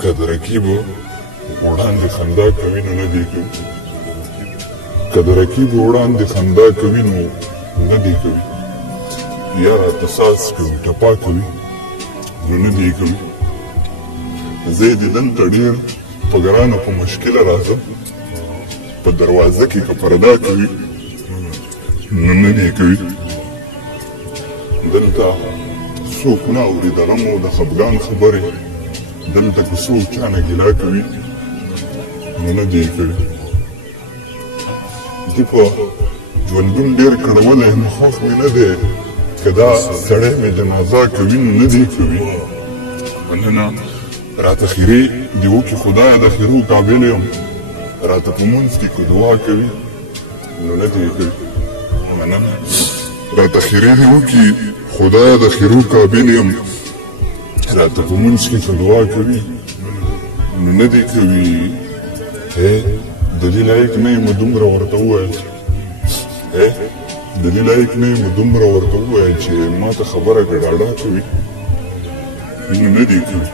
که د رقیبو وړاندې خندا کوي نو نه دی کوي، که د رقیبو وړاندې خندا کوي نو نه دی کوي، یا راته ساز کوي ټپا کوي نو نه دی کوي. زه یې دلته ډېر په ګرانه په مشکله راځم، په دروازه کې که پرده کوي نو نه دی کوي. دلته څوک نه اوري د غم او د خفګان خبرې، دلته که څوک چا نه ګیله کوي نو نه دی کوي. دې په ژوندون ډېر کړولی یم، خوښ مې نه دی که دا سړی مې جنازه کوي نو نه دی کوي. مننه راته خیرې دې وکړي خدایه، د خیرو قابل یم، راته په مونځ کې که دعا کوي نو نه دی کوي. مننه راته خیرې دې وکړي خدایه، د خیرو قابل یم، راته په مونځ کې که دعا کوي نو نه دی کوي. د دې لایق نه یم دومره ورته وویل، د دې لایق نه یم دومره ورته وویل چې ما ته خبره که ډاډه کوي نو نه دی کوي.